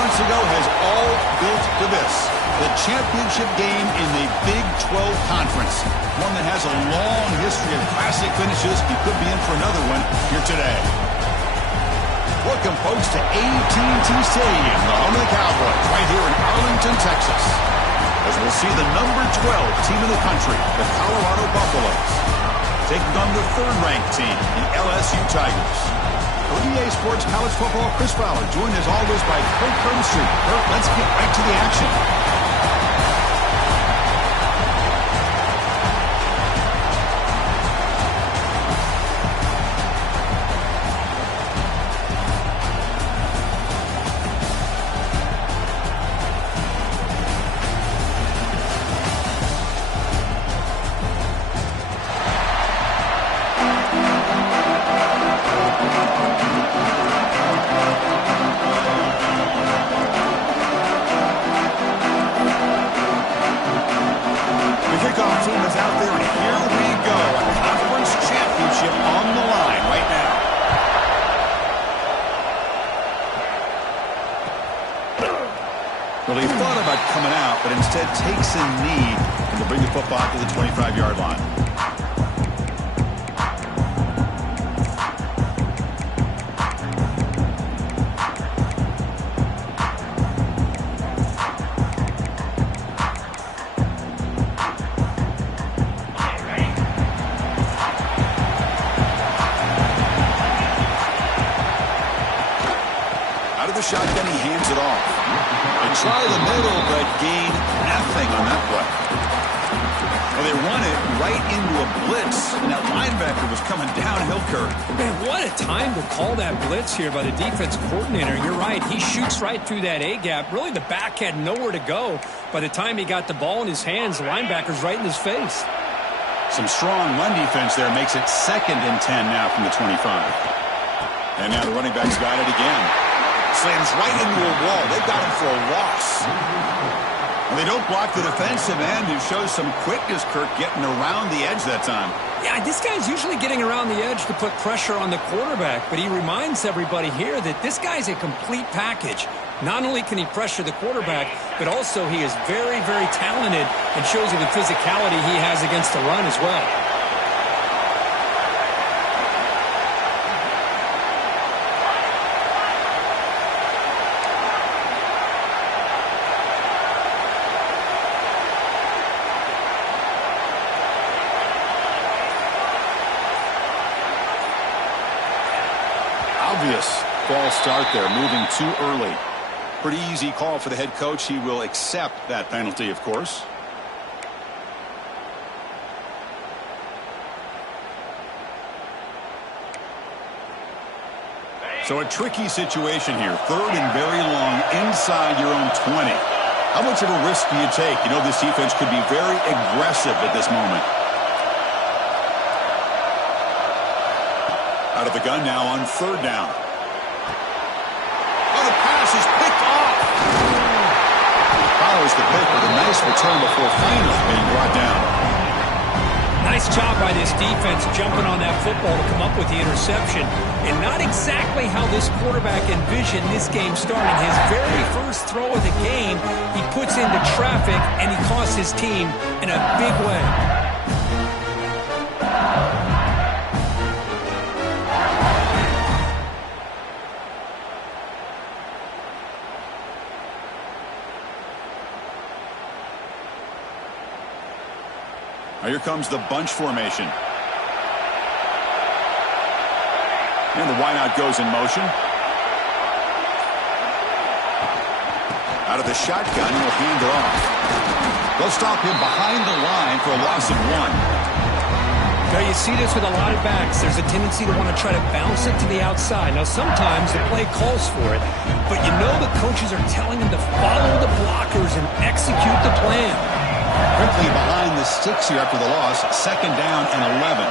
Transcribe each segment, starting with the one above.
months ago has all built to this. The championship game in the Big 12 Conference. One that has a long history of classic finishes. He could be in for another one here today. Welcome, folks, to AT&T Stadium, the home of the Cowboys, right here in Arlington, Texas. As we'll see the number 12 team in the country, the Colorado Buffaloes, taking on the third-ranked team, the LSU Tigers. For EA Sports College Football, Chris Fowler, joined as always by Kurt Street. Kurt, let's get right to the action. Well, he thought about coming out, but instead takes a knee and will bring the football to the 25-yard line. Out of the shotgun, he hands it off. And try the middle, but gain nothing on that play. Well, they run it right into a blitz, and that linebacker was coming downhill, Kurt. Man, what a time to call that blitz here by the defense coordinator. You're right. He shoots right through that A-gap. Really, the back had nowhere to go. By the time he got the ball in his hands, the linebacker's right in his face. Some strong run defense there makes it 2nd and 10 now from the 25. And now the running back's got it again. Slams right into a wall. They've got him for a loss. Well, they don't block the defensive end, who shows some quickness, Kirk, getting around the edge that time. Yeah, this guy's usually getting around the edge to put pressure on the quarterback, but he reminds everybody here that this guy's a complete package. Not only can he pressure the quarterback, but also he is very, very talented and shows you the physicality he has against the run as well. Obvious false start there, moving too early. Pretty easy call for the head coach. He will accept that penalty, of course. So a tricky situation here. 3rd and very long inside your own 20. How much of a risk do you take? You know, this defense could be very aggressive at this moment. Out of the gun now on 3rd down. Oh, the pass is picked off. Follows the pick with a nice return before finally being brought down. Nice job by this defense jumping on that football to come up with the interception. And not exactly how this quarterback envisioned this game starting. His very first throw of the game, he puts into traffic, and he costs his team in a big way. Now here comes the bunch formation. And the wideout goes in motion. Out of the shotgun, he'll hand it off. They'll stop him behind the line for a loss of 1. Now you see this with a lot of backs. There's a tendency to want to try to bounce it to the outside. Now sometimes the play calls for it, but you know the coaches are telling them to follow the blockers and execute the plan. Quickly behind the sticks here after the loss. 2nd down and 11.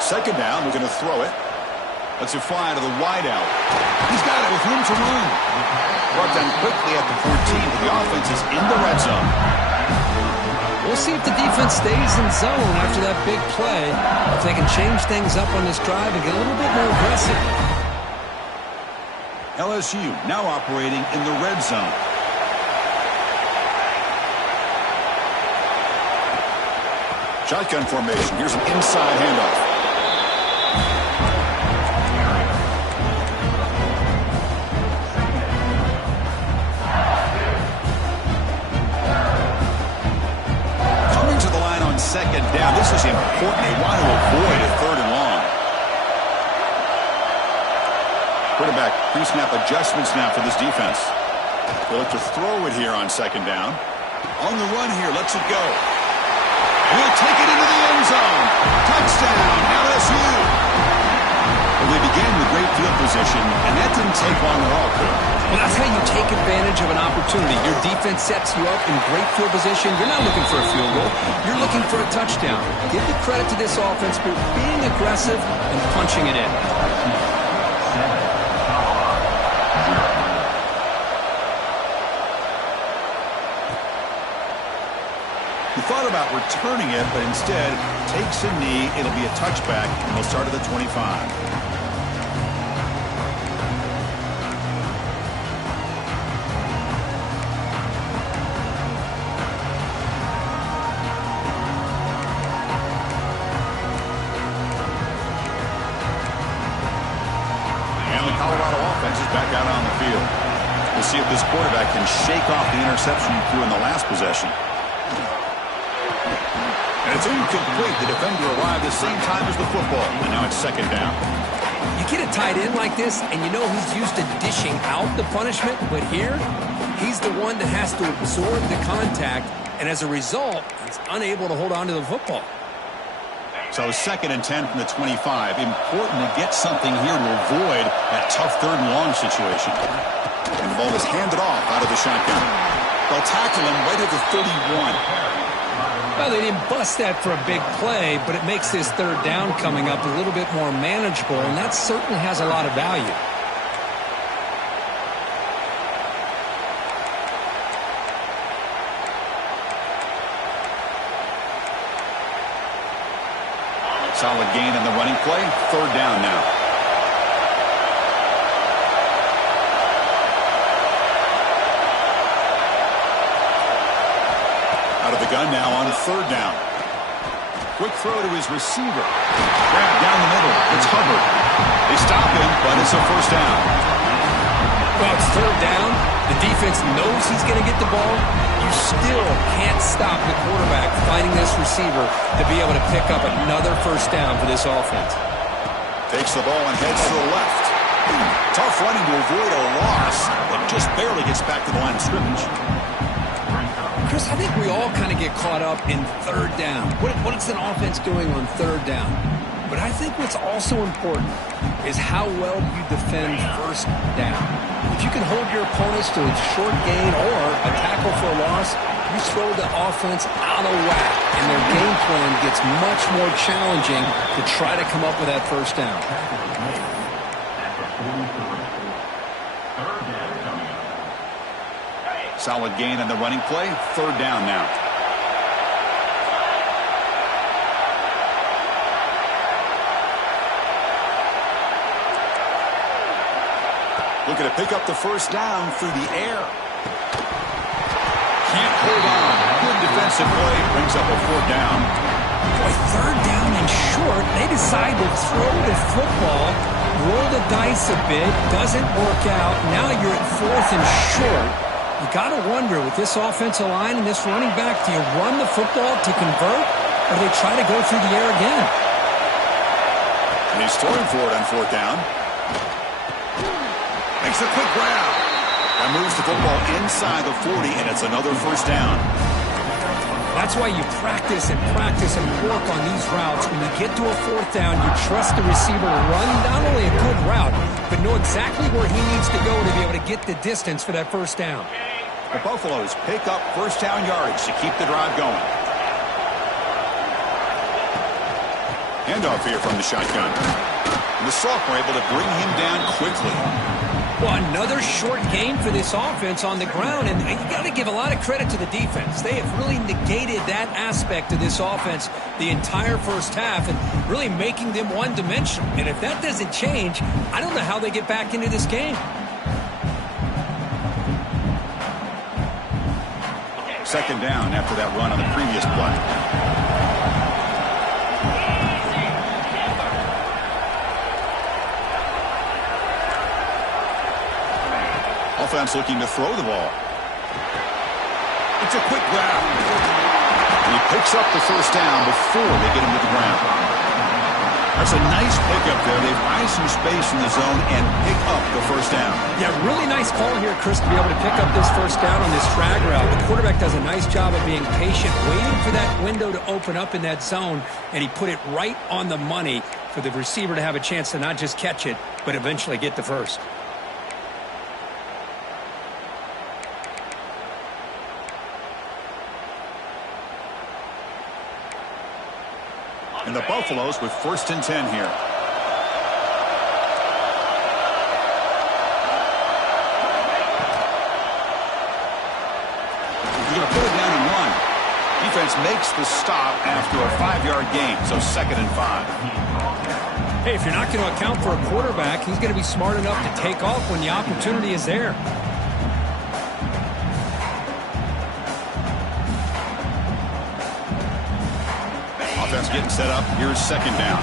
2nd down, we're going to throw it. Let's it fly to the wideout. He's got it with room to run. Brought down quickly at the 14, but the offense is in the red zone. We'll see if the defense stays in zone after that big play. If they can change things up on this drive and get a little bit more aggressive. LSU now operating in the red zone. Shotgun formation. Here's an inside handoff. Coming to the line on second down. This is important. They want to avoid a third and long. Quarterback pre-snap adjustments now for this defense. They'll look to throw it here on second down. On the run here. Lets it go. He'll take it into the end zone. Touchdown, LSU. Well, they began with great field position, and that didn't take long at all, Coach. Well, that's how you take advantage of an opportunity. Your defense sets you up in great field position. You're not looking for a field goal. You're looking for a touchdown. Give the credit to this offense for being aggressive and punching it in. He thought about returning it, but instead takes a knee. It'll be a touchback, and they'll start at the 25. And the Colorado offense is back out on the field. We'll see if this quarterback can shake off the interception he threw in the last possession. And it's incomplete. The defender arrived the same time as the football. And now it's second down. You get a tight end like this, and you know he's used to dishing out the punishment. But here, he's the one that has to absorb the contact. And as a result, he's unable to hold on to the football. So second and 10 from the 25. Important to get something here to avoid that tough third and long situation. And the ball is handed off out of the shotgun. They'll tackle him right at the 31. Well, they didn't bust that for a big play, but it makes this third down coming up a little bit more manageable, and that certainly has a lot of value. Solid gain on the running play. Third down now. Out of the gun now on third down. Quick throw to his receiver. Grab down the middle. It's Hubbard. They stop him, but it's a first down. Well, it's third down. The defense knows he's going to get the ball. You still can't stop the quarterback finding this receiver to be able to pick up another first down for this offense. Takes the ball and heads to the left. Tough running to avoid a loss, but just barely gets back to the line of scrimmage. Chris, I think we all kind of get caught up in third down. What is an offense doing on third down? But I think what's also important is how well you defend first down. If you can hold your opponents to a short gain or a tackle for a loss, you throw the offense out of whack, and their game plan gets much more challenging to try to come up with that first down. Solid gain on the running play. Third down now. Looking to pick up the first down through the air. Can't hold on. Good defensive play. Brings up a fourth down. Boy, third down and short. They decide to throw the football, roll the dice a bit. Doesn't work out. Now you're at fourth and short. You got to wonder, with this offensive line and this running back, do you run the football to convert, or do they try to go through the air again? And he's throwing for it on fourth down. Makes a quick grab. That moves the football inside the 40, and it's another first down. That's why you practice and work on these routes. When you get to a fourth down, you trust the receiver to run not only a good route, but know exactly where he needs to go to be able to get the distance for that first down. The Buffaloes pick up first down yardage to keep the drive going. Handoff here from the shotgun. And the sophomore able to bring him down quickly. Well, another short gain for this offense on the ground, and you got to give a lot of credit to the defense. They have really negated that aspect of this offense the entire first half and really making them one-dimensional. And if that doesn't change, I don't know how they get back into this game. second down after that run on the previous play. Offense looking to throw the ball. It's a quick grab. He picks up the first down before they get him to the ground. That's a nice pickup there. They find some space in the zone and pick up the first down. Yeah, really nice call here, Chris, to be able to pick up this first down on this drag route. The quarterback does a nice job of being patient, waiting for that window to open up in that zone, and he put it right on the money for the receiver to have a chance to not just catch it, but eventually get the first. And the Buffaloes with 1st and 10 here. He's going to put it down and run. Defense makes the stop after a 5-yard gain, so 2nd and 5. Hey, if you're not going to account for a quarterback, he's going to be smart enough to take off when the opportunity is there. Offense getting set up. Here's 2nd down.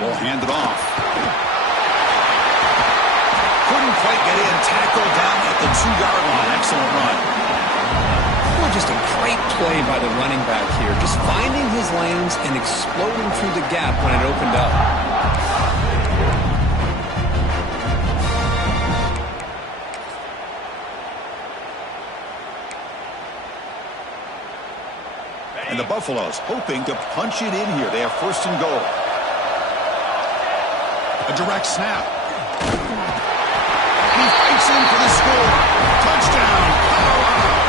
Ball handed off. Couldn't quite get in. Tackled down at the 2-yard line. Excellent run. Well, just a great play by the running back here. Just finding his lanes and exploding through the gap when it opened up. And the Buffaloes hoping to punch it in here. They have 1st and goal. A direct snap. He fights in for the score. Touchdown, Colorado.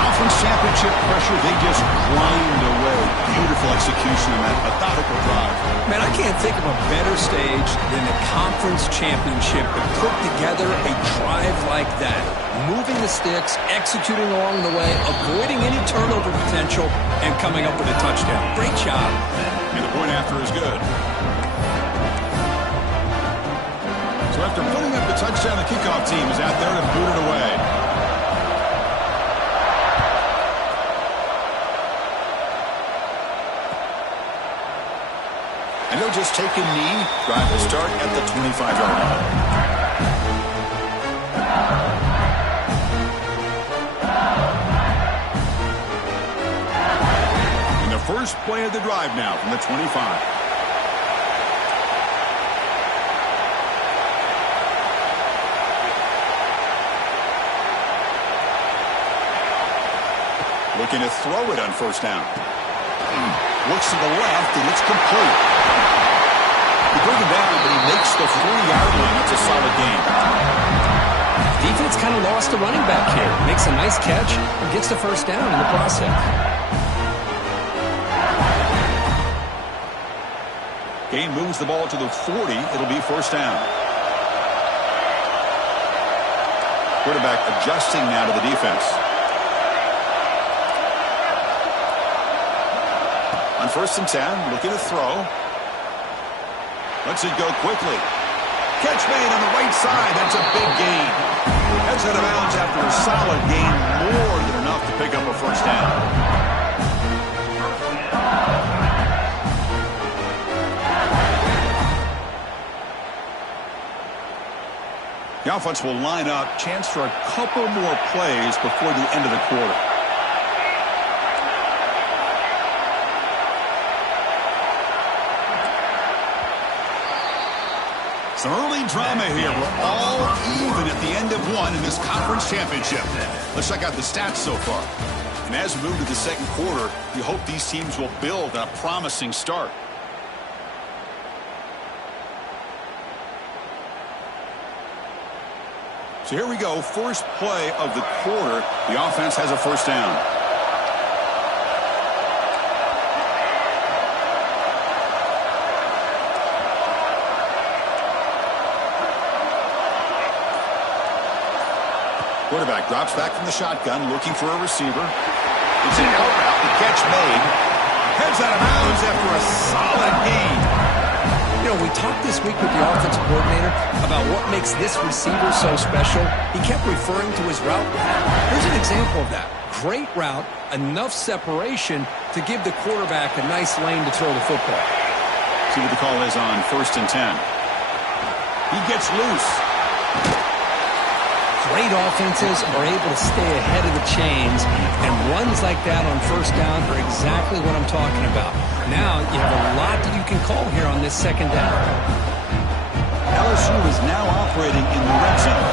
Conference championship pressure, they just grind away. Beautiful execution on that methodical drive. Man, I can't think of a better stage than the conference championship to put together a drive like that. Moving the sticks, executing along the way, avoiding any turnover potential, and coming up with a touchdown. Great job. And the point after is good. So after putting up the touchdown, the kickoff team is out there to boot it away. And they'll just take a knee. Drive will start at the 25-yard line. First play of the drive now from the 25. Looking to throw it on 1st down. Looks to the left, and it's complete. He brings it down, but he makes the 3-yard line. It's a solid gain. Defense kind of lost the running back here. Makes a nice catch and gets the first down in the process. Gain moves the ball to the 40. It'll be 1st down. Quarterback adjusting now to the defense. On 1st and 10, looking to throw. Lets it go quickly. Catch made on the right side. That's a big gain. Heads out of bounds after a solid gain. More than enough to pick up a 1st down. The offense will line up. Chance for a couple more plays before the end of the quarter. Some early drama here. We're all even at the end of one in this conference championship. Let's check out the stats so far. And as we move to the 2nd quarter, you hope these teams will build on a promising start. So here we go, first play of the quarter. The offense has a 1st down. Quarterback drops back from the shotgun, looking for a receiver. It's an out route, the catch made. Heads out of bounds after a solid gain. You know, we talked this week with the offensive coordinator about what makes this receiver so special. He kept referring to his route. Here's an example of that. Great route, enough separation to give the quarterback a nice lane to throw the football. See what the call is on 1st and 10. He gets loose. Great offenses are able to stay ahead of the chains, and runs like that on 1st down are exactly what I'm talking about. Now you have a lot that you can call here on this 2nd down. LSU is now operating in the red zone.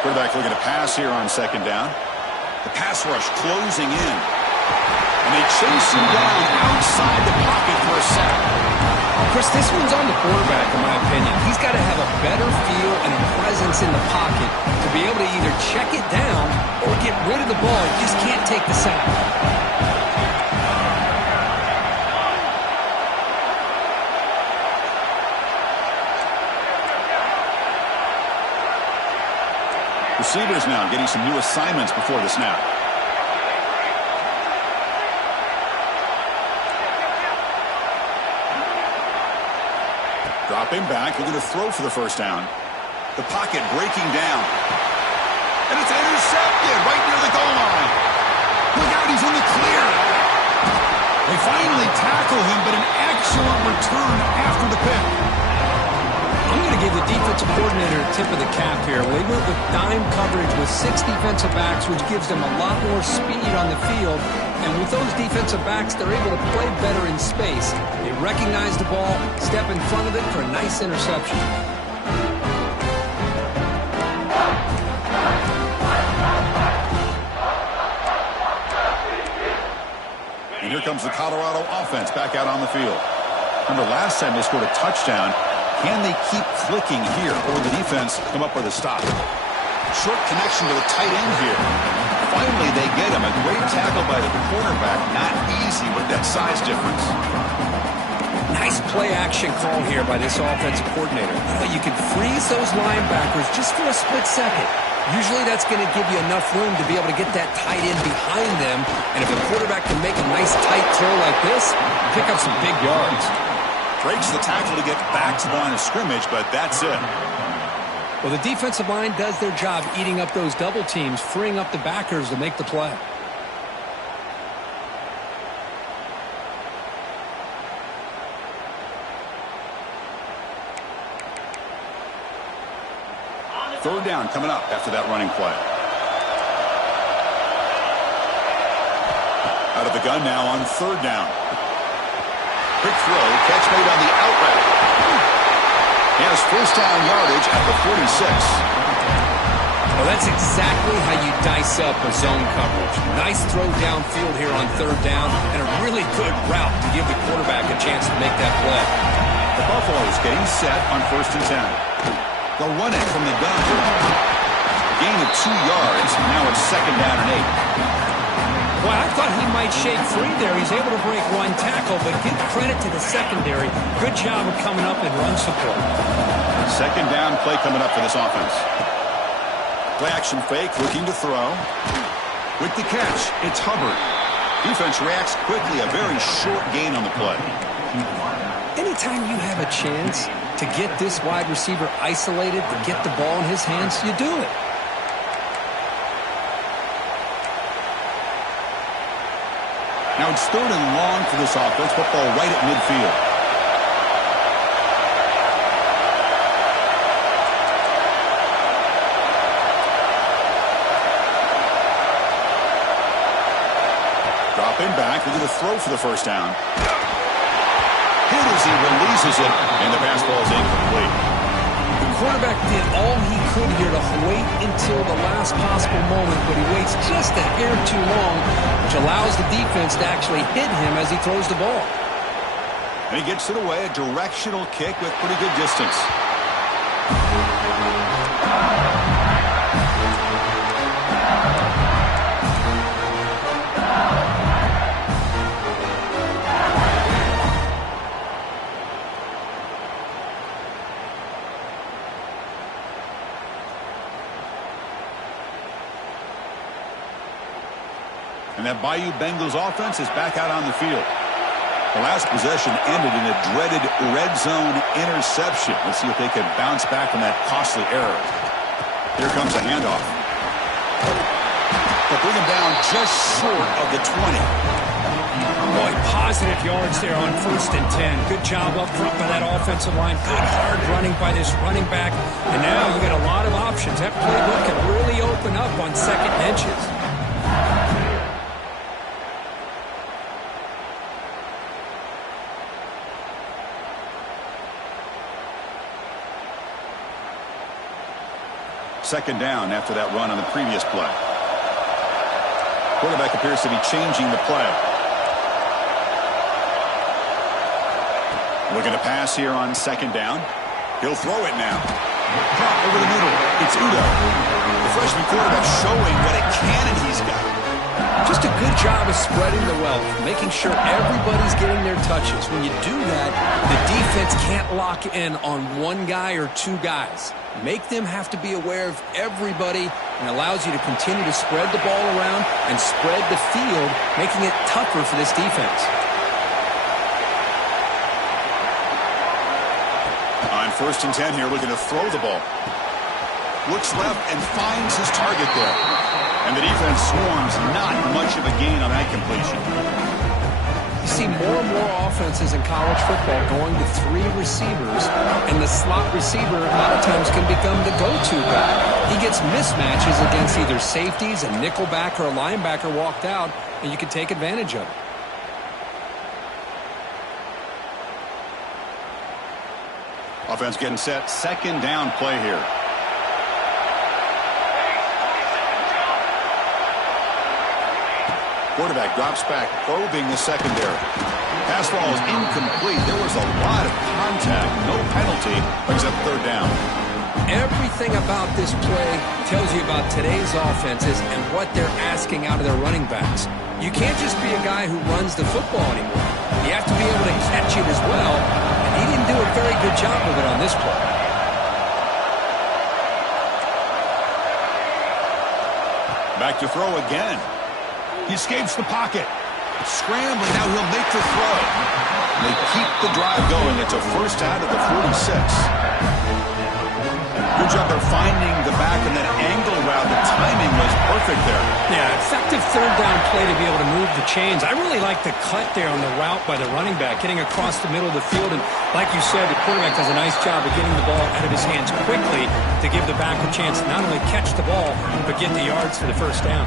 Quarterback looking to pass here on 2nd down. The pass rush closing in. And they chase him down outside the pocket for a sack. Chris, this one's on the quarterback, in my opinion. He's got to have a better feel and a presence in the pocket to be able to either check it down or get rid of the ball. He just can't take the sack. Receivers now getting some new assignments before the snap. Dropping back, looking to throw for the 1st down. The pocket breaking down. And it's intercepted right near the goal line. Look out, he's in the clear. They finally tackle him, but an excellent return after the pick. I'm going to give the defensive coordinator a tip of the cap here. They went with dime coverage with 6 defensive backs, which gives them a lot more speed on the field. And with those defensive backs, they're able to play better in space. They recognize the ball, step in front of it for a nice interception. And here comes the Colorado offense back out on the field. Remember, last time they scored a touchdown. Can they keep clicking here, or the defense come up with a stop? Short connection to the tight end here. Finally, they get him. A great tackle by the cornerback. Not easy with that size difference. Nice play-action call here by this offensive coordinator. You know, you can freeze those linebackers just for a split second. Usually that's going to give you enough room to be able to get that tight end behind them. And if a quarterback can make a nice tight throw like this, pick up some big yards. Breaks the tackle to get back to the line of scrimmage, but that's it. Well, the defensive line does their job eating up those double teams, freeing up the backers to make the play. Third down coming up after that running play. Out of the gun now on 3rd down. Quick throw, catch made on the out route. He has 1st down yardage at the 46. Well, that's exactly how you dice up a zone coverage. Nice throw downfield here on 3rd down, and a really good route to give the quarterback a chance to make that play. The Buffaloes getting set on 1st and 10. They'll run it from the gun. Gain of 2 yards. Now it's 2nd down and 8. Well, I thought he might shake free there. He's able to break 1 tackle, but give credit to the secondary. Good job of coming up and run support. 2nd down play coming up for this offense. Play action fake, looking to throw. With the catch, it's Hubbard. Defense reacts quickly, a very short gain on the play. Anytime you have a chance to get this wide receiver isolated, to get the ball in his hands, you do it. Now it's 3rd and long for this offense. Football right at midfield. Dropping back, looking to throw for the 1st down. Hit as he releases it, and the pass ball is incomplete. The quarterback did all he could here to wait until the last possible moment, but he waits just a hair too long, which allows the defense to actually hit him as he throws the ball. And he gets it away, a directional kick with pretty good distance. And that Bayou Bengals offense is back out on the field. The last possession ended in a dreaded red zone interception. Let's see if they can bounce back from that costly error. Here comes a handoff. But bring him down just short of the 20. Boy, positive yards there on 1st and 10. Good job up front by that offensive line. Good hard running by this running back. And now you got a lot of options. That playbook can really open up on 2nd and inches. Second down after that run on the previous play. Quarterback appears to be changing the play. Looking to pass here on 2nd down. He'll throw it now. Drop over the middle. It's Udo. The freshman quarterback showing what a cannon he's got. Just a good job of spreading the wealth, making sure everybody's getting their touches. When you do that, the defense can't lock in on one guy or two guys. Make them have to be aware of everybody, and allows you to continue to spread the ball around and spread the field, making it tougher for this defense. On 1st and 10 here, looking to throw the ball. Looks left and finds his target there. And the defense swarms, not much of a gain on that completion. You see more and more offenses in college football going to 3 receivers, and the slot receiver a lot of times can become the go-to guy. He gets mismatches against either safeties, a nickelback, or a linebacker walked out, and you can take advantage of it. Offense getting set. 2nd down play here. Quarterback drops back, probing the secondary. Pass ball is incomplete. There was a lot of contact. No penalty. Brings up 3rd down. Everything about this play tells you about today's offenses and what they're asking out of their running backs. You can't just be a guy who runs the football anymore. You have to be able to catch it as well, and he didn't do a very good job of it on this play. Back to throw again. He escapes the pocket. Scrambling, now he'll make the throw. They keep the drive going. It's a first out of the 46. Good job there finding the back in that angle route. The timing was perfect there. Yeah, effective 3rd down play to be able to move the chains. I really like the cut there on the route by the running back, getting across the middle of the field. And like you said, the quarterback does a nice job of getting the ball out of his hands quickly to give the back a chance to not only catch the ball, but get the yards for the first down.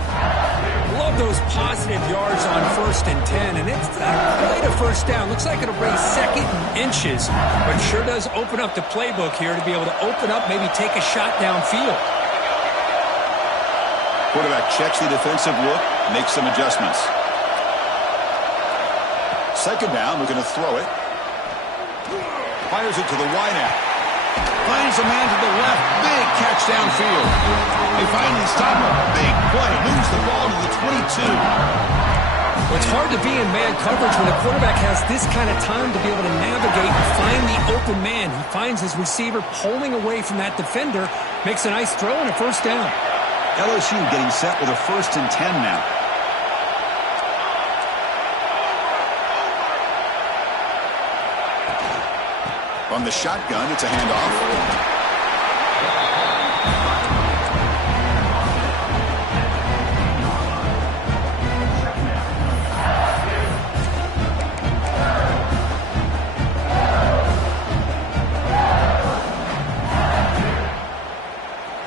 Love those positive yards on 1st and 10, and it's not quite a first down. Looks like it'll bring 2nd and inches, but sure does open up the playbook here to be able to open up, maybe take a shot downfield. Quarterback checks the defensive look, makes some adjustments. 2nd down, we're going to throw it. Fires it to the wideout. Finds a man to the left. Big catch downfield. They finally stop him. Big play. Moves the ball to the 22. Well, it's hard to be in man coverage when the quarterback has this kind of time to be able to navigate and find the open man. He finds his receiver pulling away from that defender. Makes a nice throw and a first down. LSU getting set with a 1st and 10 now. From the shotgun, it's a handoff.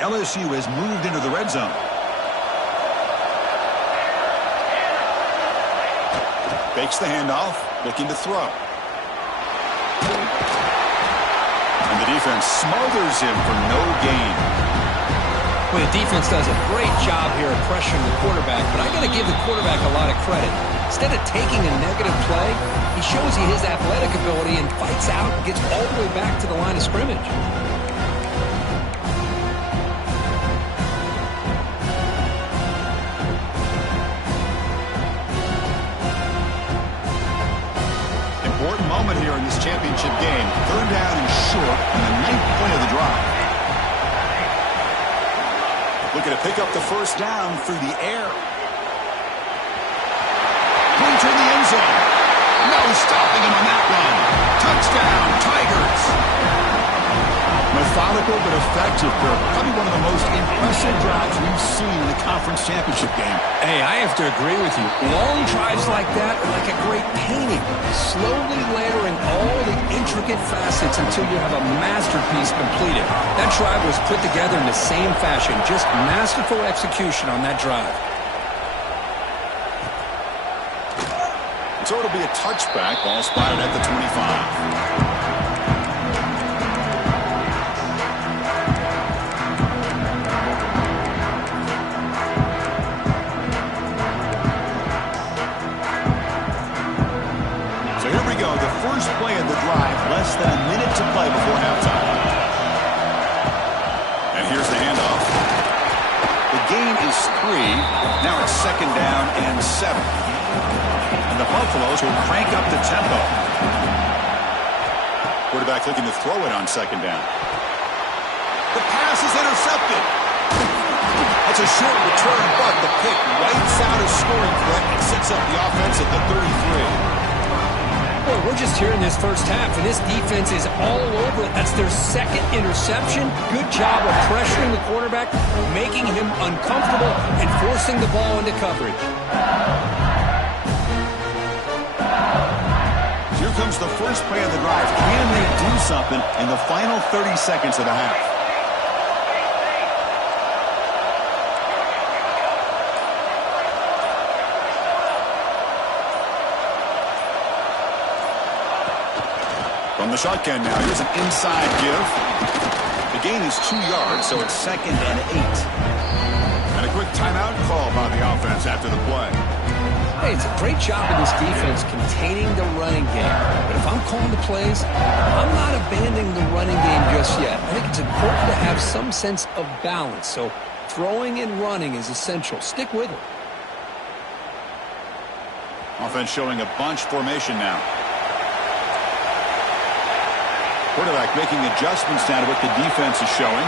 LSU has moved into the red zone. Fakes the handoff, looking to throw. And the defense smothers him for no gain. Well, the defense does a great job here of pressuring the quarterback, but I got to give the quarterback a lot of credit. Instead of taking a negative play, he shows you his athletic ability and fights out and gets all the way back to the line of scrimmage. Important moment here in this championship game. 3rd down and short on the 9th play of the drive. Looking to pick up the first down through the air. throws him. No stopping him on that one. Touchdown, Tigers. Methodical but effective, Kirk. Probably one of the most impressive drives we've seen in the conference championship game. Hey, I have to agree with you. Long drives like that are like a great painting, slowly layering all the intricate facets until you have a masterpiece completed. That drive was put together in the same fashion, just masterful execution on that drive. So it'll be a touchback, ball spotted at the 25. First play of the drive, less than a minute to play before halftime. And here's the handoff. The gain is 3. Now it's 2nd down and 7. And the Buffaloes will crank up the tempo. Quarterback looking to throw it on 2nd down. The pass is intercepted. That's a short return, but the pick wipes out a scoring threat and sets up the offense at the 33. Boy, we're just here in this first half, and this defense is all over it. That's their 2nd interception. Good job of pressuring the quarterback, making him uncomfortable, and forcing the ball into coverage. Here comes the first play of the drive. Can they do something in the final 30 seconds of the half? From the shotgun now, here's an inside give. The gain is 2 yards, so it's 2nd and 8. And a quick timeout call by the offense after the play. Hey, it's a great job of this defense containing the running game. But if I'm calling the plays, I'm not abandoning the running game just yet. I think it's important to have some sense of balance. So throwing and running is essential. Stick with it. Offense showing a bunch formation now. Quarterback making adjustments now to what the defense is showing.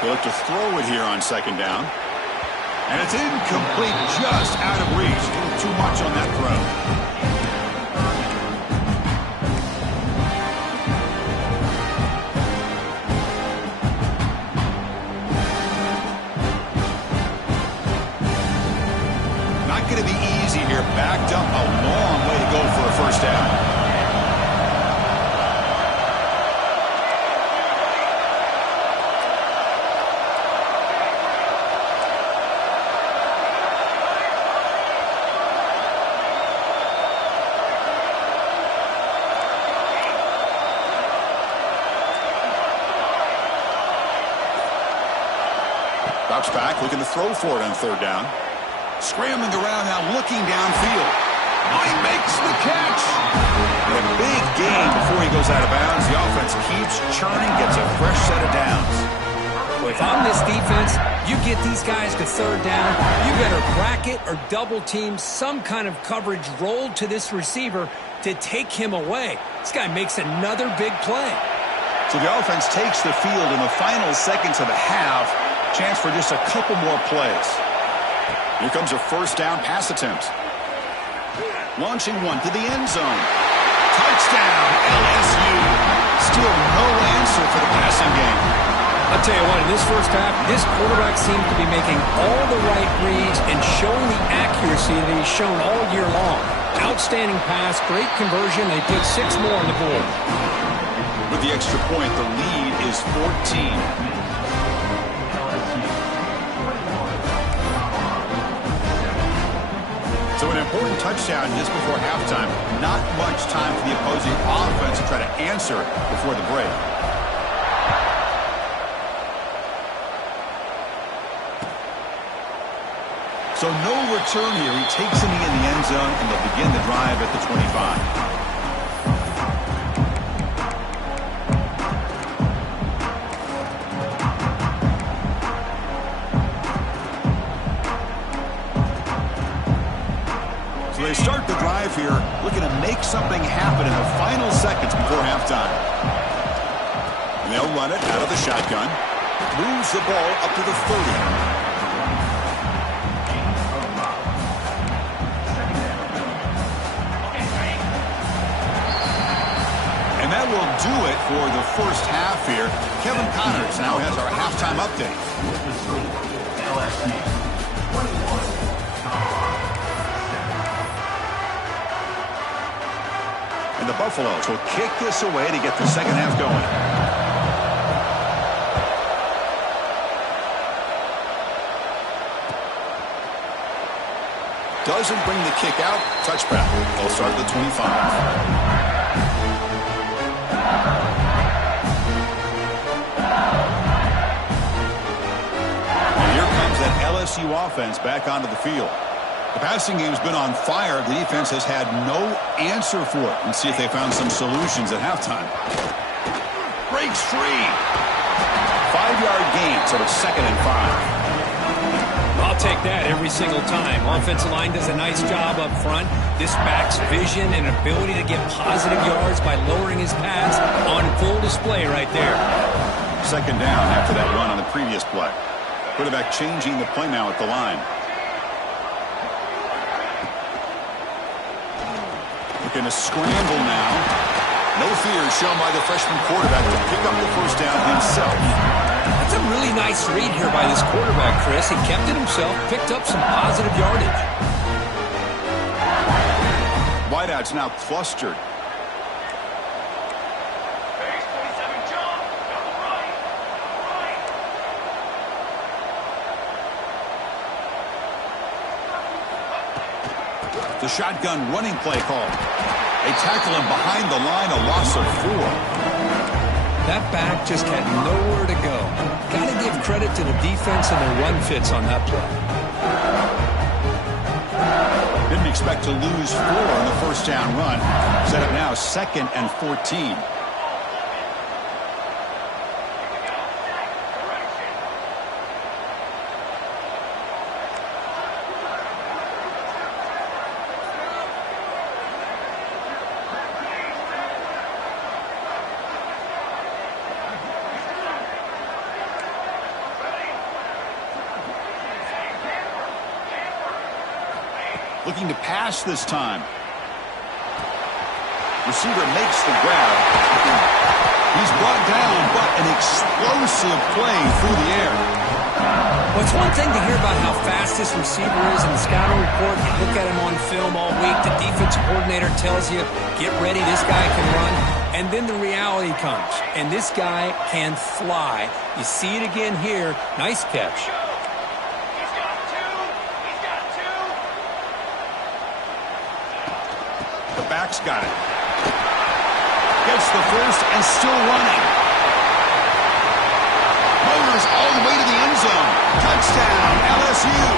They look to throw it here on 2nd down. And it's incomplete, just out of reach. Too much on that throw. Going to be easy here. Backed up a long way to go for a first down. Drops back, looking to throw for it on 3rd down. Scrambling around now, looking downfield. Oh, he makes the catch. And a big gain before he goes out of bounds. The offense keeps churning, gets a fresh set of downs. Well, if I'm this defense, you get these guys to 3rd down, you better bracket or double team some kind of coverage rolled to this receiver to take him away. This guy makes another big play. So the offense takes the field in the final seconds of the half. Chance for just a couple more plays. Here comes a first down pass attempt. Launching one to the end zone. Touchdown, LSU. Still no answer for the passing game. I'll tell you what, in this first half, this quarterback seems to be making all the right reads and showing the accuracy that he's shown all year long. Outstanding pass, great conversion. They put 6 more on the board. With the extra point, the lead is 14. So an important touchdown just before halftime. Not much time for the opposing offense to try to answer before the break. So no return here. He takes it in the end zone, and they'll begin the drive at the 25. They start the drive here, looking to make something happen in the final seconds before halftime. they'll run it out of the shotgun. Moves the ball up to the 30. That will do it for the first half here. Kevin Connors now has our halftime update. And the Buffaloes will kick this away to get the second half going. Doesn't bring the kick out. Touchback. They'll start at the 25. LSU offense back onto the field. The passing game's been on fire. The defense has had no answer for it. Let's see if they found some solutions at halftime. Breaks free. 5-yard gain, so it's 2nd and 5. I'll take that every single time. Offensive line does a nice job up front. This back's vision and ability to get positive yards by lowering his pads on full display right there. 2nd down after that run on the previous play. Quarterback changing the play now at the line. Looking to scramble now. No fear shown by the freshman quarterback to pick up the first down himself. That's a really nice read here by this quarterback, Chris. He kept it himself, picked up some positive yardage. Wideouts now clustered. The shotgun running play call. They tackle him behind the line, a loss of 4. That back just had nowhere to go. Got to give credit to the defense and their run fits on that play. Didn't expect to lose 4 on the first down run. Set up now 2nd and 14. Looking to pass this time. Receiver makes the grab. He's brought down, but an explosive play through the air. Well, it's one thing to hear about how fast this receiver is in the scouting report. You look at him on film all week. The defensive coordinator tells you, get ready, this guy can run. And then the reality comes, and this guy can fly. You see it again here. Nice catch. The back's got it. Gets the first and still running. Motors all the way to the end zone. Touchdown, LSU.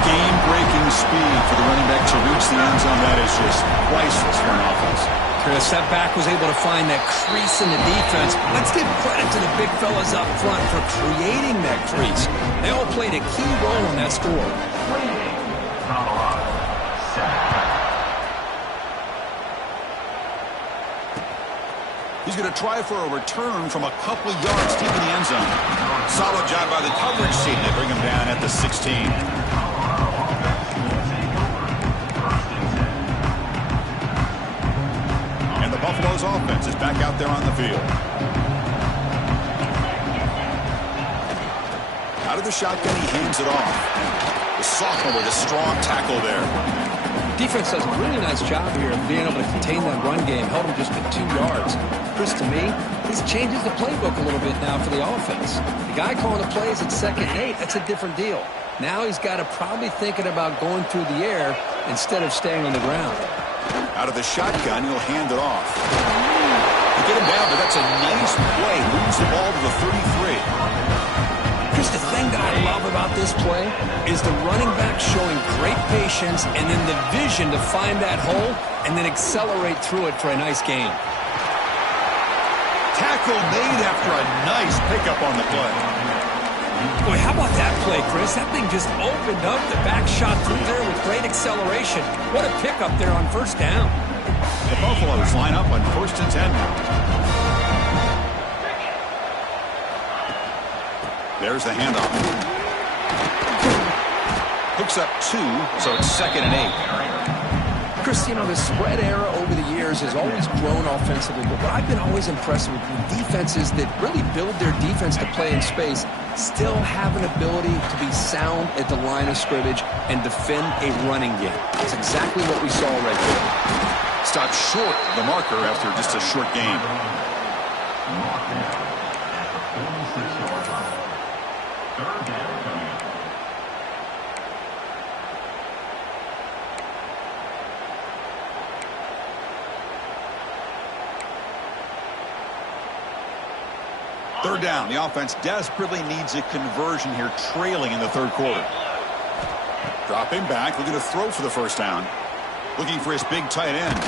Game-breaking speed for the running back to reach the end zone. That is just priceless for an offense. Chris, that back was able to find that crease in the defense. Let's give credit to the big fellas up front for creating that crease. They all played a key role in that score. He's going to try for a return from a couple of yards deep in the end zone. Solid job by the coverage team. They bring him down at the 16. And the Buffalo's offense is back out there on the field. Out of the shotgun, he hands it off. The sophomore with a strong tackle there. Defense does a really nice job here of being able to contain that run game. Held him just to 2 yards. Chris, to me, this changes the playbook a little bit now for the offense. The guy calling the plays at 2nd and 8, that's a different deal. Now he's got to probably thinking about going through the air instead of staying on the ground. Out of the shotgun, he'll hand it off. They get him down, but that's a nice play. Moves the ball to the 33. Chris, the thing that I love about this play is the running back showing great patience and then the vision to find that hole and then accelerate through it for a nice gain. Tackle made after a nice pickup on the play. Boy, how about that play, Chris? That thing just opened up. The back shot through there with great acceleration. What a pickup there on first down. The Buffaloes line up on 1st and 10. There's the handoff. Hooks up 2, so it's 2nd and 8. Chris, you know, the spread era over the years has always grown offensively, but what I've been always impressed with defenses that really build their defense to play in space still have an ability to be sound at the line of scrimmage and defend a running game. That's exactly what we saw right there. Stopped short of the marker after just a short game. Third down. The offense desperately needs a conversion here, trailing in the third quarter. Dropping back, looking to throw for the first down. Looking for his big tight end.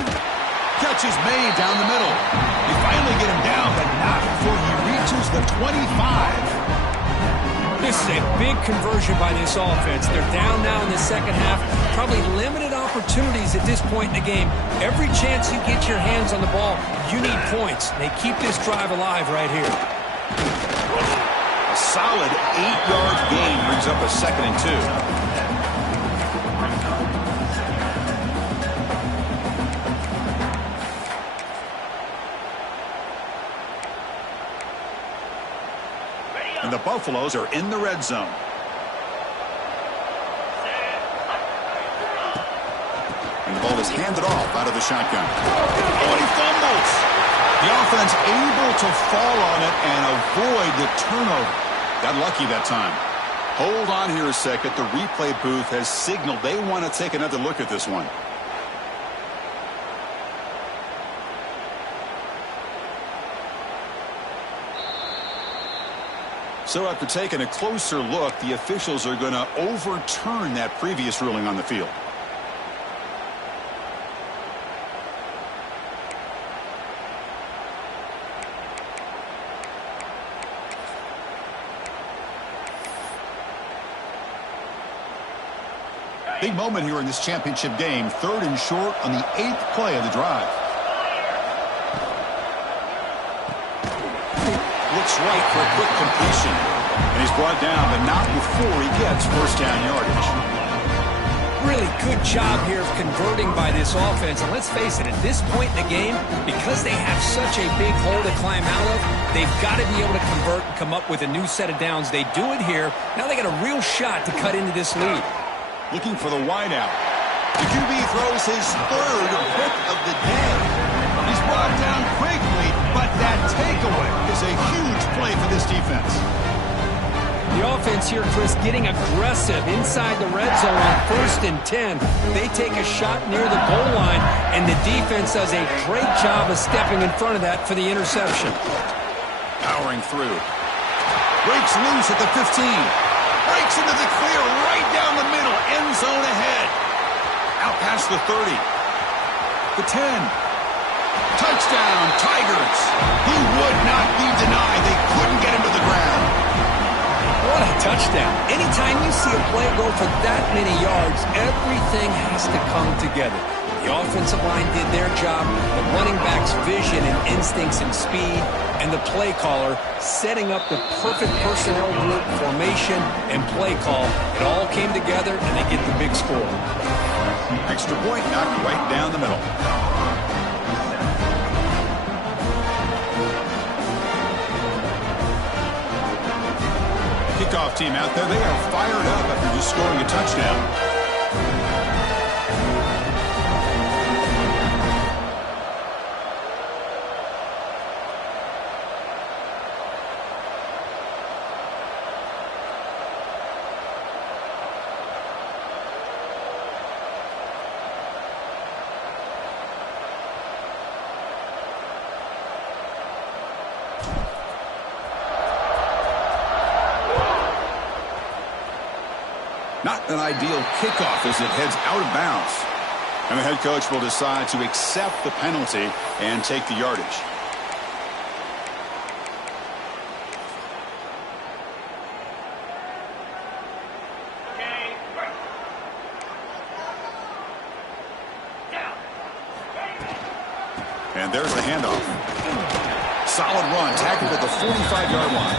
Catch is made down the middle. They finally get him down, but not before he reaches the 25. This is a big conversion by this offense. They're down now in the second half. Probably limited opportunities at this point in the game. Every chance you get your hands on the ball, you need points. They keep this drive alive right here. A solid 8-yard gain brings up a 2nd and 2. And the Buffaloes are in the red zone. And the ball is handed off out of the shotgun. Oh, and he fumbles. The offense able to fall on it and avoid the turnover. Got lucky that time. Hold on here a second. The replay booth has signaled they want to take another look at this one. So after taking a closer look, the officials are going to overturn that previous ruling on the field. Big moment here in this championship game. 3rd and short on the 8th play of the drive. Looks right for a quick completion. And he's brought down, but not before he gets first down yardage. Really good job here of converting by this offense. And let's face it, at this point in the game, because they have such a big hole to climb out of, they've got to be able to convert and come up with a new set of downs. They do it here. Now they got a real shot to cut into this lead. Looking for the wideout. The QB throws his 3rd pick of the day. He's brought down quickly, but that takeaway is a huge play for this defense. The offense here, Chris, getting aggressive inside the red zone on 1st and 10. They take a shot near the goal line, and the defense does a great job of stepping in front of that for the interception. Powering through. Breaks loose at the 15. Breaks into the clear right down the middle. End zone ahead. Out past the 30. The 10. Touchdown, Tigers. He would not be denied. They couldn't get him to the ground. What a touchdown. Anytime you see a play go for that many yards, everything has to come together. The offensive line did their job, the running back's vision and instincts and speed, and the play caller setting up the perfect personnel group, formation, and play call. It all came together, and they get the big score. Extra point knocked right down the middle. Kickoff team out there. They are fired up after just scoring a touchdown. Not an ideal kickoff as it heads out of bounds. And the head coach will decide to accept the penalty and take the yardage. And there's the handoff. Solid run, tackled at the 45-yard line.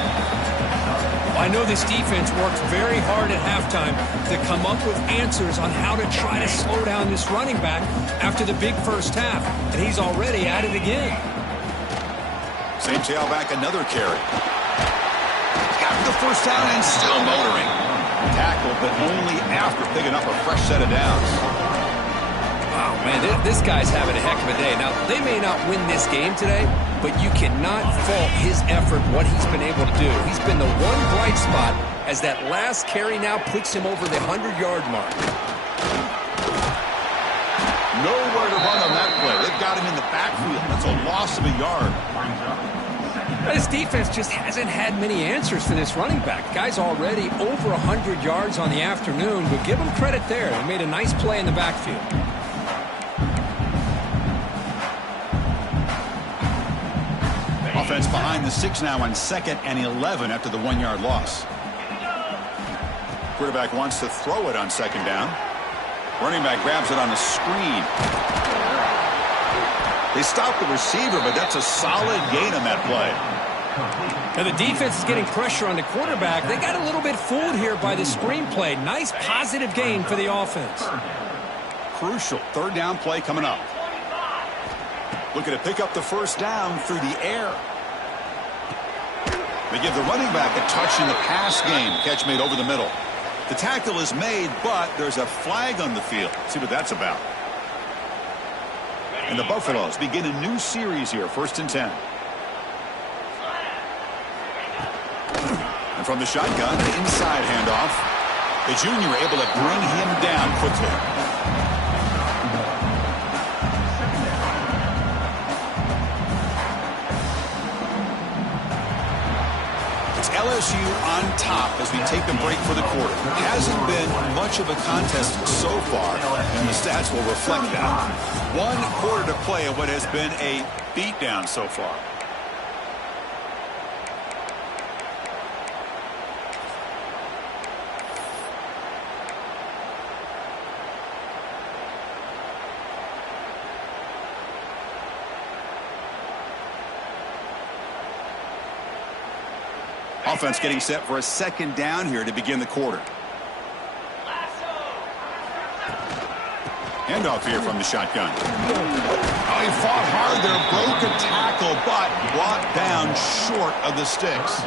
I know this defense worked very hard at halftime to come up with answers on how to try to slow down this running back after the big first half, and he's already at it again. Same tailback, another carry. Got the first down and still motoring. Tackle, but only after picking up a fresh set of downs. Wow, man, this guy's having a heck of a day. Now, they may not win this game today, but you cannot fault his effort, what he's been able to do. He's been the one bright spot as that last carry now puts him over the 100-yard mark. Nowhere to run on that play. They've got him in the backfield. That's a loss of a yard. This defense just hasn't had many answers for this running back. Guy's already over 100 yards on the afternoon, but give him credit there. They made a nice play in the backfield. Offense behind the 6 now on 2nd and 11 after the 1-yard loss. Quarterback wants to throw it on 2nd down. Running back grabs it on the screen. They stopped the receiver, but that's a solid gain on that play. Now the defense is getting pressure on the quarterback. They got a little bit fooled here by the screen play. Nice positive gain for the offense. Crucial 3rd down play coming up. Looking to pick up the first down through the air. They give the running back a touch in the pass game. Catch made over the middle. The tackle is made, but there's a flag on the field. Let's see what that's about. And the Buffaloes begin a new series here, 1st and 10. And from the shotgun, an inside handoff. The junior able to bring him down quickly. It's LSU on top as we take a break for the quarter. It hasn't been much of a contest so far, and the stats will reflect that. 1 quarter to play in what has been a beatdown so far. Offense getting set for a 2nd down here to begin the quarter. Handoff here from the shotgun. Oh, he fought hard there, broke a tackle, but brought down short of the sticks.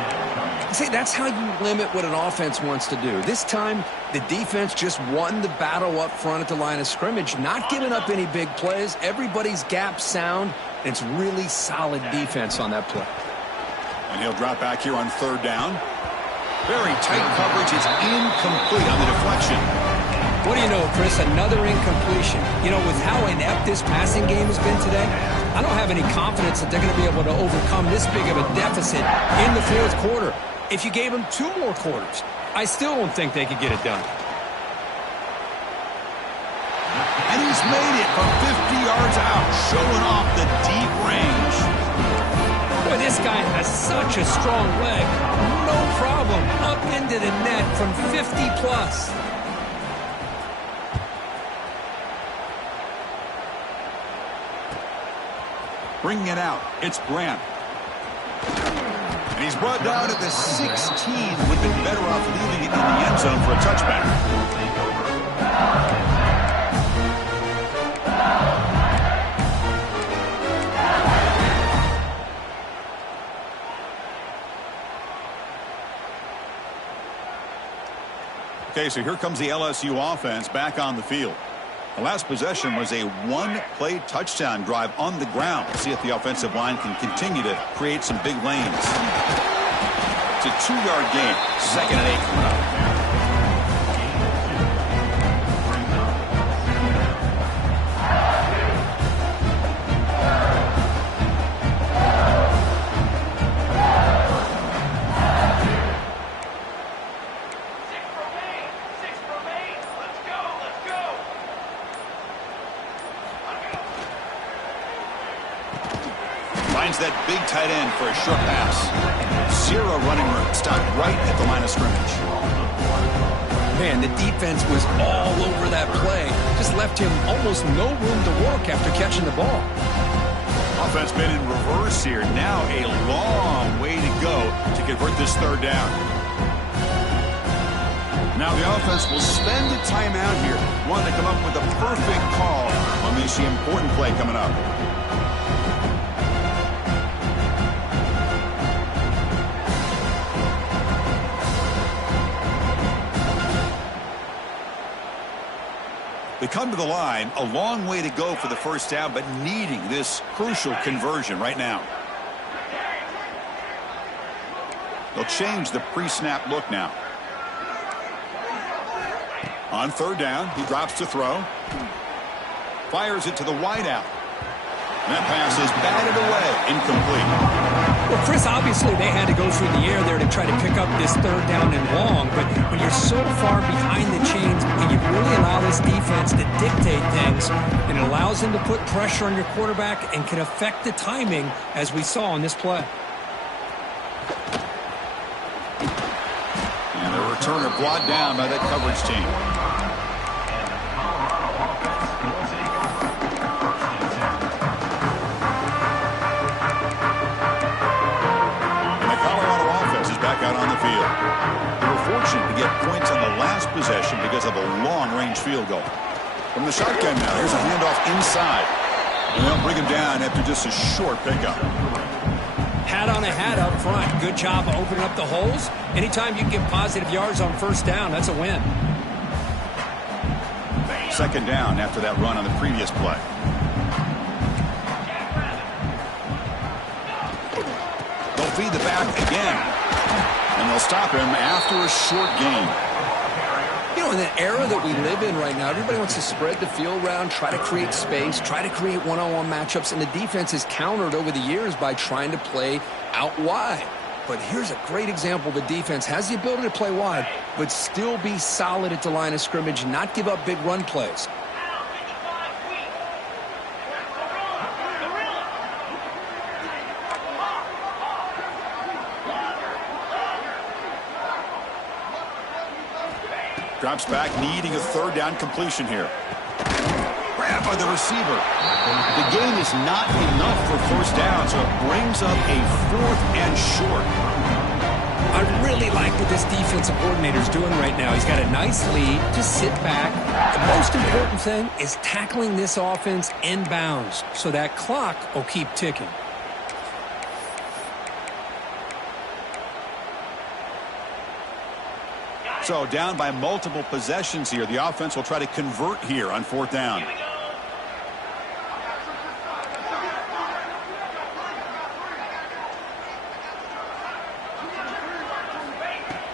See, that's how you limit what an offense wants to do. This time, the defense just won the battle up front at the line of scrimmage, not giving up any big plays. Everybody's gap sound, and it's really solid defense on that play. And he'll drop back here on 3rd down. Very tight coverage. It's incomplete on the deflection. What do you know, Chris? Another incompletion. You know, with how inept this passing game has been today, I don't have any confidence that they're going to be able to overcome this big of a deficit in the 4th quarter. If you gave them 2 more quarters, I still don't think they could get it done. And he's made it from 50 yards out, showing off the deep range. Boy, this guy has such a strong leg. No problem. Up into the net from 50-plus. Bringing it out. It's Grant. And he's brought down at the 16. Would have been better off leaving it in the end zone for a touchback. Okay, so here comes the LSU offense back on the field. The last possession was a 1-play touchdown drive on the ground. See if the offensive line can continue to create some big lanes. It's a 2-yard gain. 2nd and 8 coming up. Finds that big tight end for a short pass. 0 running room. Stopped right at the line of scrimmage. Man, the defense was all over that play. Just left him almost no room to work after catching the ball. Offense been in reverse here. Now a long way to go to convert this 3rd down. Now the offense will spend a timeout here, wanting to come up with a perfect call on this important play coming up. They come to the line, a long way to go for the first down, but needing this crucial conversion right now. They'll change the pre-snap look now. On third down, he drops to throw. Fires it to the wideout. That pass is batted away, incomplete. Well, Chris, obviously they had to go through the air there to try to pick up this third down and long, but when you're so far behind the chains, can you really allow this defense to dictate things? And it allows them to put pressure on your quarterback and can affect the timing, as we saw on this play. And the returner brought down by that coverage team. Out on the field. They were fortunate to get points on the last possession because of a long-range field goal. From the shotgun now, here's a handoff inside. And they'll bring him down after just a short pickup. Hat on a hat up front. Good job of opening up the holes. Anytime you can get positive yards on first down, that's a win. Second down after that run on the previous play. They'll feed the back again. And they'll stop him after a short gain. You know, in the era that we live in right now, everybody wants to spread the field around, try to create space, try to create one-on-one matchups, and the defense has countered over the years by trying to play out wide. But here's a great example. The defense has the ability to play wide, but still be solid at the line of scrimmage, not give up big run plays. Drops back, needing a third down completion here. Grab by the receiver. The gain is not enough for first down, so it brings up a fourth and short. I really like what this defensive coordinator is doing right now. He's got a nice lead. Just sit back. The most important thing is tackling this offense inbounds, so that clock will keep ticking. So down by multiple possessions here. The offense will try to convert here on fourth down.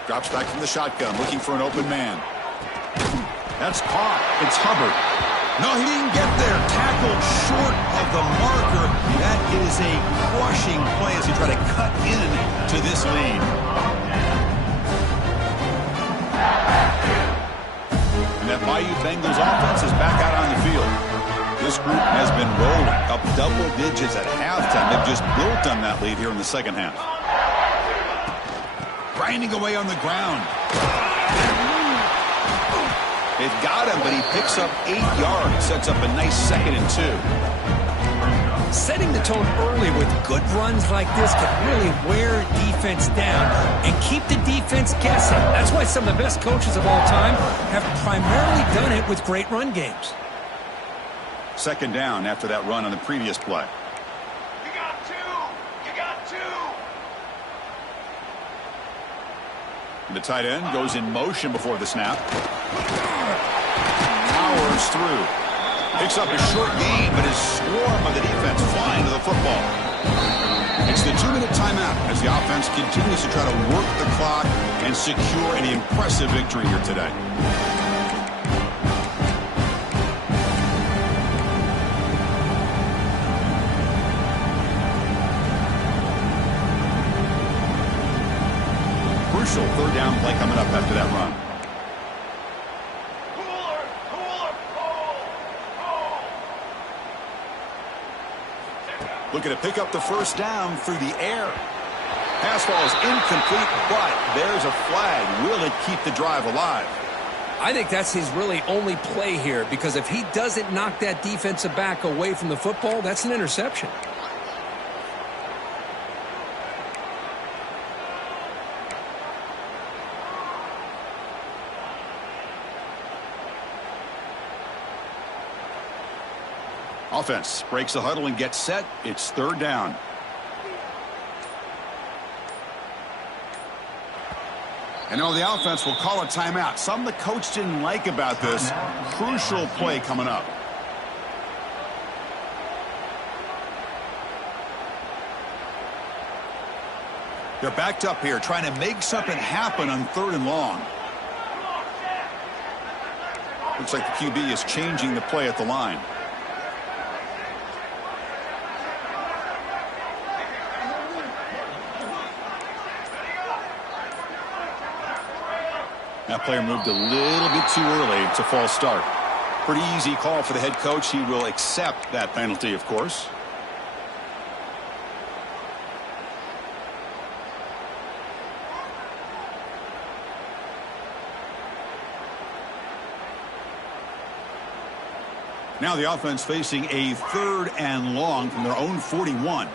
Drops back from the shotgun, looking for an open man. That's caught. It's Hubbard. No, he didn't get there. Tackled short of the marker. That is a crushing play as he tried to cut in to this lead. And that Bayou Bengals offense is back out on the field. This group has been rolling up double digits at halftime. They've just built on that lead here in the second half. Grinding away on the ground. They've got him, but he picks up 8 yards. Sets up a nice 2nd and 2. Setting the tone early with good runs like this can really wear defense down and keep the defense guessing. That's why some of the best coaches of all time have primarily done it with great run games. Second down after that run on the previous play. You got two! You got two! The tight end goes in motion before the snap. Powers through. Picks up a short gain, but is swarmed by the defense flying to the football. It's the 2-minute timeout as the offense continues to try to work the clock and secure an impressive victory here today. Crucial third down play coming up after that run. Looking to pick up the first down through the air. Pass ball is incomplete, but there's a flag. Will it keep the drive alive? I think that's his really only play here, because if he doesn't knock that defensive back away from the football, that's an interception. Offense breaks the huddle and gets set. It's third down. And now the offense will call a timeout. Something the coach didn't like about this. Crucial play coming up. They're backed up here trying to make something happen on 3rd and long. Looks like the QB is changing the play at the line. That player moved a little bit too early. It's a false start. Pretty easy call for the head coach. He will accept that penalty, of course. Now the offense facing a 3rd and long from their own 41.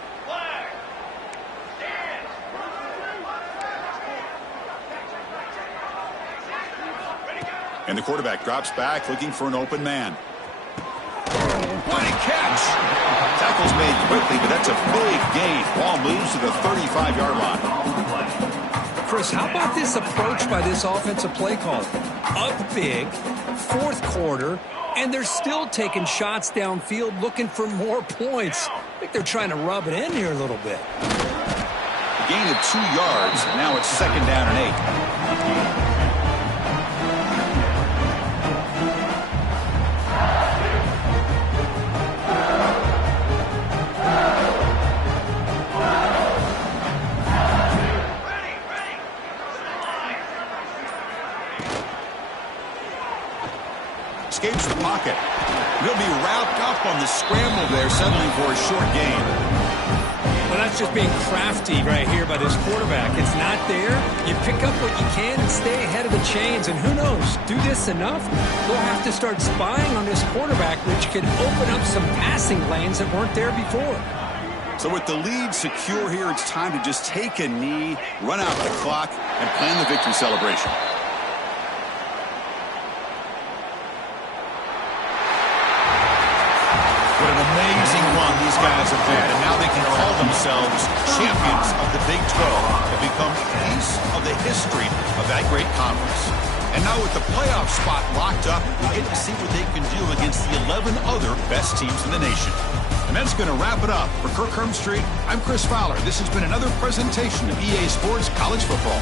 And the quarterback drops back looking for an open man. What a catch! Tackle's made quickly, but that's a big gain. Ball moves to the 35-yard line. Chris, how about this approach by this offensive play call? Up big, 4th quarter, and they're still taking shots downfield looking for more points. I think they're trying to rub it in here a little bit. A gain of 2 yards. Now it's 2nd down and 8. Escapes the pocket. He'll be wrapped up on the scramble there, settling for a short gain. Well, that's just being crafty right here by this quarterback. It's not there. You pick up what you can and stay ahead of the chains. And who knows, do this enough, they'll have to start spying on this quarterback, which could open up some passing lanes that weren't there before. So with the lead secure here, it's time to just take a knee, run out the clock, and plan the victory celebration. What an amazing run these guys have had, and now they can call themselves champions of the Big 12 and become a piece of the history of that great conference. And now with the playoff spot locked up, we get to see what they can do against the 11 other best teams in the nation. And that's going to wrap it up. For Kirk Hermstreet, I'm Chris Fowler. This has been another presentation of EA Sports College Football.